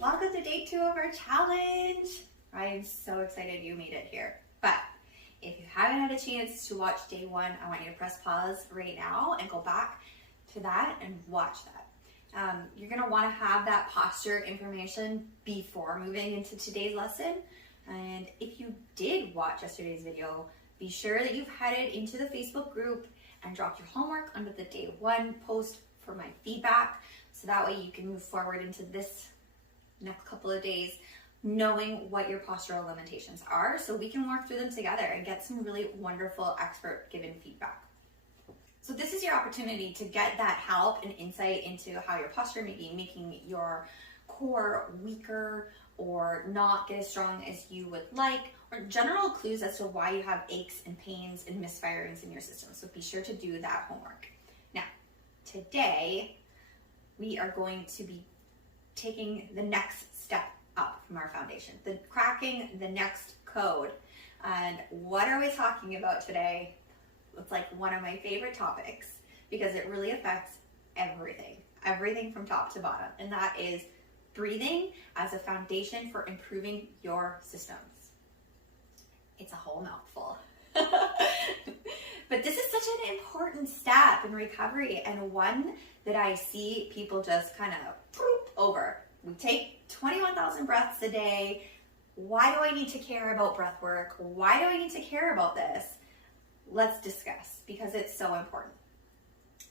welcome to day 2 of our challenge. I'm so excited you made it here. But if you haven't had a chance to watch day 1, I want you to press pause right now and go back to that and watch that. You're gonna wanna have that posture information before moving into today's lesson. And if you did watch yesterday's video, be sure that you've headed into the Facebook group and dropped your homework under the day 1 post for my feedback. So that way you can move forward into this next couple of days knowing what your postural limitations are, so we can work through them together and get some really wonderful expert given feedback. So this is your opportunity to get that help and insight into how your posture may be making your core weaker or not get as strong as you would like, or general clues as to why you have aches and pains and misfirings in your system. So be sure to do that homework. Now, today we are going to be taking the next step up from our foundation, cracking the next code. And what are we talking about today? It's like one of my favorite topics because it really affects everything from top to bottom. And that is breathing as a foundation for improving your systems. It's a whole mouthful. But this is such an important step in recovery, and one that I see people just kind of over. We take 21,000 breaths a day. Why do I need to care about breath work? Why do I need to care about this? Let's discuss, because it's so important.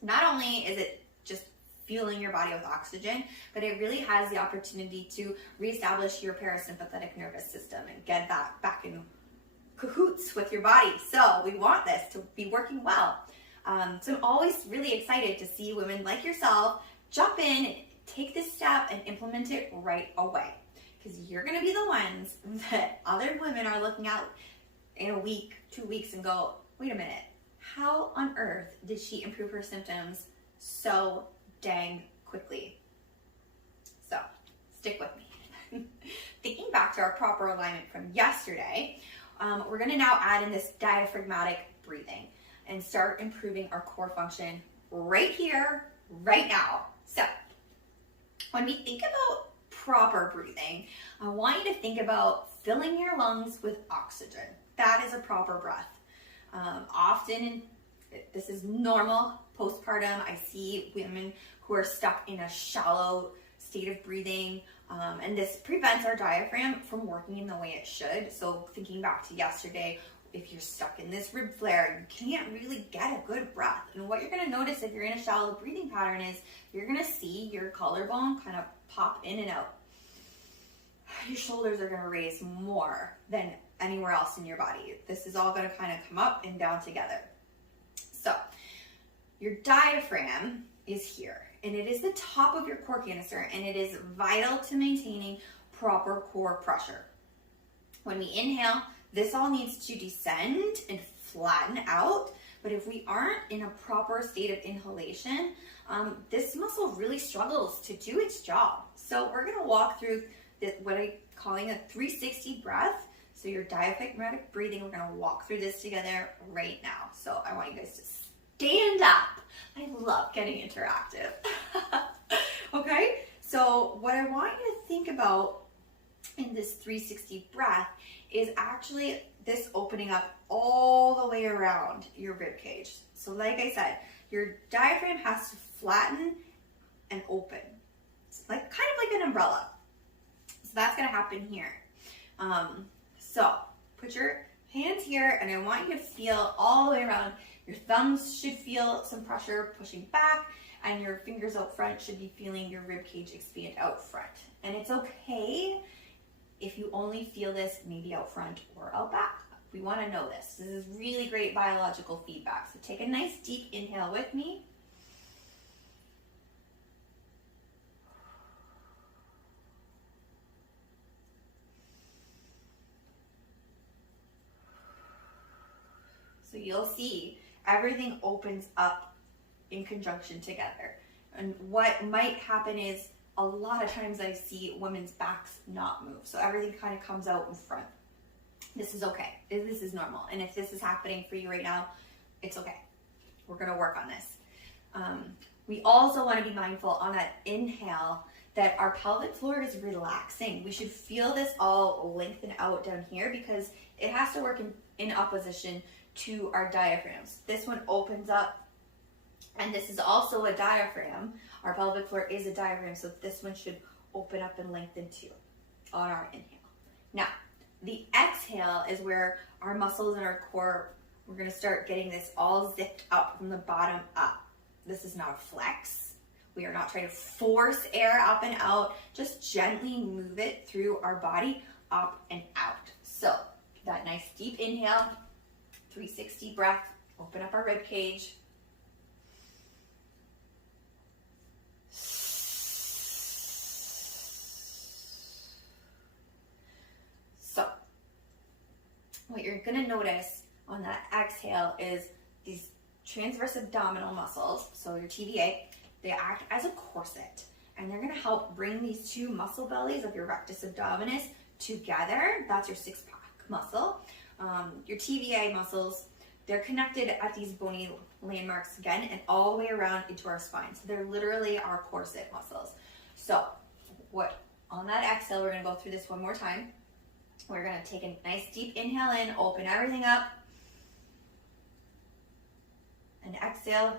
Not only is it just fueling your body with oxygen, but it really has the opportunity to reestablish your parasympathetic nervous system and get that back in cahoots with your body. So we want this to be working well. So I'm always really excited to see women like yourself jump in, take this step, and implement it right away. Because you're going to be the ones that other women are looking at in a week, 2 weeks, and go, wait a minute, how on earth did she improve her symptoms so dang quickly? So stick with me. Thinking back to our proper alignment from yesterday, we're going to now add in this diaphragmatic breathing and start improving our core function right here, right now. So when we think about proper breathing, I want you to think about filling your lungs with oxygen. That is a proper breath. Often, this is normal postpartum. I see women who are stuck in a shallow state of breathing, and this prevents our diaphragm from working in the way it should. So thinking back to yesterday, if you're stuck in this rib flare, you can't really get a good breath. And what you're going to notice if you're in a shallow breathing pattern is you're going to see your collarbone kind of pop in and out. Your shoulders are going to raise more than anywhere else in your body. This is all going to kind of come up and down together. So your diaphragm is here, and it is the top of your core canister, and it is vital to maintaining proper core pressure. When we inhale, this all needs to descend and flatten out, but if we aren't in a proper state of inhalation, this muscle really struggles to do its job. So we're gonna walk through what I'm calling a 360 breath. So your diaphragmatic breathing, we're gonna walk through this together right now. So I want you guys to stand up. I love getting interactive. Okay, so what I want you to think about in this 360 breath is actually this opening up all the way around your rib cage. So like I said, your diaphragm has to flatten and open. It's kind of like an umbrella. So that's gonna happen here. So put your hands here, and I want you to feel all the way around. Your thumbs should feel some pressure pushing back, and your fingers out front should be feeling your rib cage expand out front. And it's okay if you only feel this maybe out front or out back. We want to know this. This is really great biological feedback. So take a nice deep inhale with me. So you'll see everything opens up in conjunction together. And what might happen is a lot of times I see women's backs not move. So everything kind of comes out in front. This is okay. This is normal. And if this is happening for you right now, it's okay. We're going to work on this. We also want to be mindful on that inhale that our pelvic floor is relaxing. We should feel this all lengthen out down here because it has to work in opposition to our diaphragms. This one opens up, and this is also a diaphragm. Our pelvic floor is a diaphragm, so this one should open up and lengthen too on our inhale. Now, the exhale is where our muscles and our core, we're gonna start getting this all zipped up from the bottom up. This is not a flex. We are not trying to force air up and out, just gently move it through our body up and out. So that nice deep inhale, 360 breath, open up our rib cage. So what you're gonna notice on that exhale is these transverse abdominal muscles, so your TVA, they act as a corset, and they're gonna help bring these two muscle bellies of your rectus abdominis together. That's your six-pack muscle. Your TVA muscles, they're connected at these bony landmarks again and all the way around into our spine. So they're literally our corset muscles. So on that exhale, we're gonna go through this one more time. We're gonna take a nice deep inhale in, open everything up, and exhale.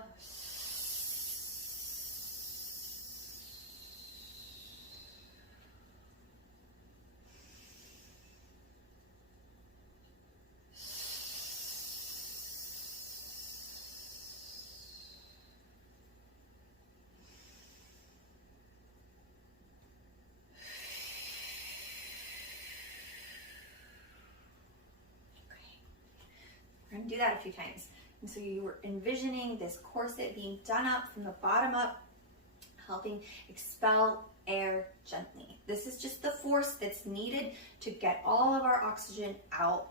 We're going to do that a few times. And so you were envisioning this corset being done up from the bottom up, helping expel air gently. This is just the force that's needed to get all of our oxygen out.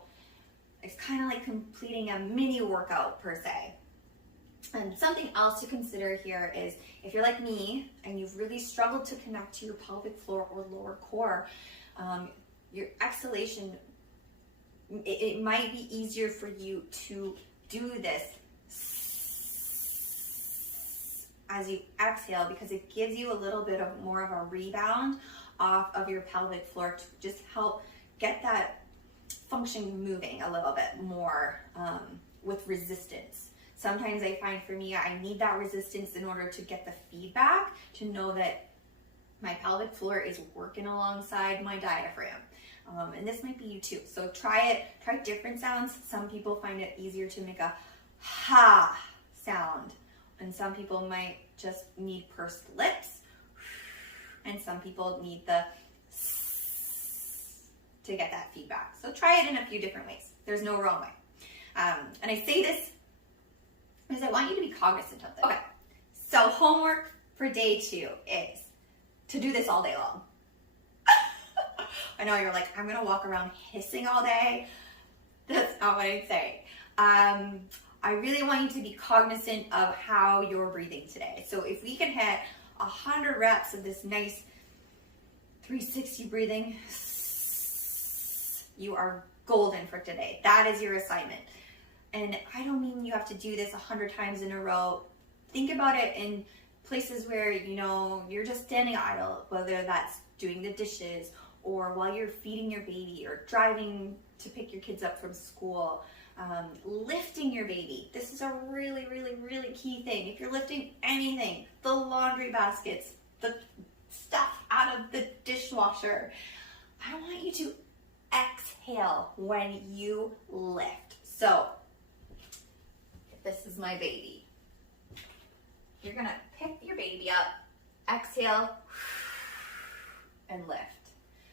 It's kind of like completing a mini workout per se. And something else to consider here is if you're like me and you've really struggled to connect to your pelvic floor or lower core, your exhalation, it might be easier for you to do this as you exhale because it gives you a little bit of more of a rebound off of your pelvic floor to just help get that function moving a little bit more with resistance. Sometimes I find for me, I need that resistance in order to get the feedback to know that my pelvic floor is working alongside my diaphragm. And this might be you too. So try different sounds. Some people find it easier to make a ha sound. And some people might just need pursed lips. And some people need the to get that feedback. So try it in a few different ways. There's no wrong way. And I say this because I want you to be cognizant of this. Okay, so homework for day 2 is to do this all day long. I know you're like, I'm gonna walk around hissing all day. That's not what I'd say. I really want you to be cognizant of how you're breathing today. So if we can hit 100 reps of this nice 360 breathing, you are golden for today. That is your assignment. And I don't mean you have to do this 100 times in a row. Think about it in places where, you're just standing idle, whether that's doing the dishes or while you're feeding your baby or driving to pick your kids up from school, lifting your baby. This is a really, really, really key thing. If you're lifting anything, the laundry baskets, the stuff out of the dishwasher, I want you to exhale when you lift. So, if this is my baby, you're gonna pick your baby up, exhale, and lift.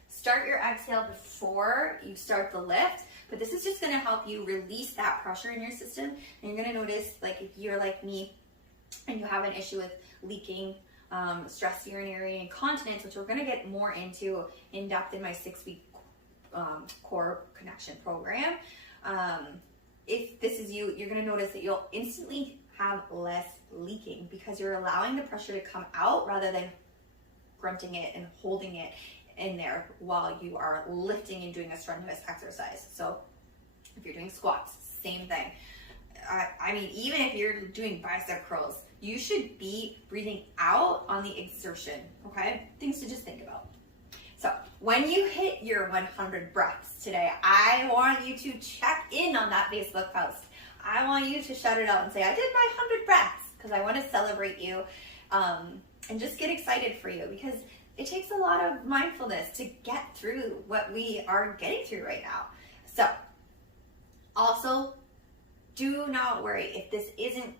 Start your exhale before you start the lift, but this is just gonna help you release that pressure in your system. And you're gonna notice, like if you're like me and you have an issue with leaking, stress urinary incontinence, which we're gonna get more into in depth in my 6-week core connection program. If this is you, you're gonna notice that you'll instantly have less leaking because you're allowing the pressure to come out rather than grunting it and holding it in there while you are lifting and doing a strenuous exercise. So if you're doing squats, same thing. I mean, even if you're doing bicep curls, you should be breathing out on the exertion, okay? Things to just think about. So when you hit your 100 breaths today, I want you to check in on that Facebook post. I want you to shout it out and say, I did my 100 breaths, because I want to celebrate you and just get excited for you, because it takes a lot of mindfulness to get through what we are getting through right now. So also, do not worry if this isn't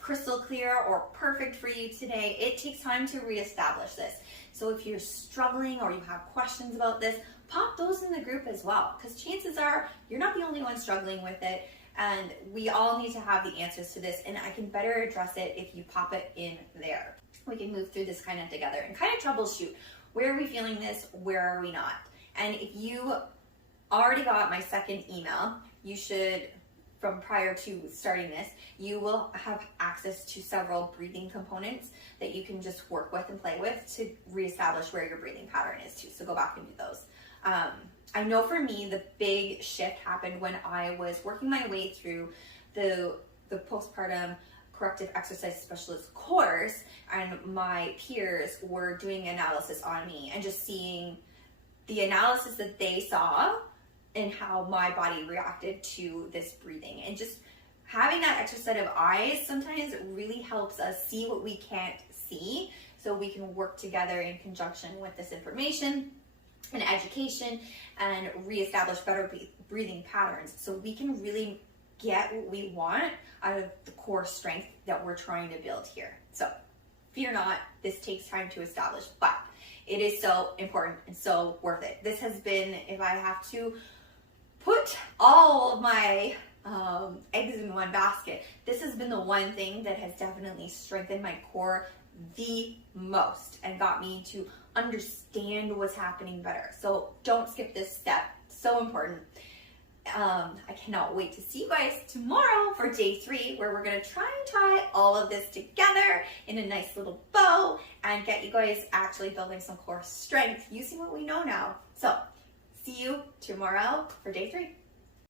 crystal clear or perfect for you today. It takes time to reestablish this. So if you're struggling or you have questions about this, pop those in the group as well, because chances are you're not the only one struggling with it, and we all need to have the answers to this, and I can better address it if you pop it in there. We can move through this kind of together and kind of troubleshoot. Where are we feeling this? Where are we not? And if you already got my second email, you should, from prior to starting this, you will have access to several breathing components that you can just work with and play with to reestablish where your breathing pattern is too. So go back and do those. I know for me, the big shift happened when I was working my way through the postpartum corrective exercise specialist course, and my peers were doing analysis on me and just seeing the analysis that they saw and how my body reacted to this breathing. And just having that extra set of eyes sometimes really helps us see what we can't see, so we can work together in conjunction with this information and education and reestablish better breathing patterns, so we can really get what we want out of the core strength that we're trying to build here. So fear not, this takes time to establish, but it is so important and so worth it. This has been, if I have to put all of my eggs in one basket, this has been the one thing that has definitely strengthened my core the most and got me to understand what's happening better. So don't skip this step, so important. I cannot wait to see you guys tomorrow for day 3, where we're going to try and tie all of this together in a nice little bow and get you guys actually building some core strength using what we know now. So see you tomorrow for day 3.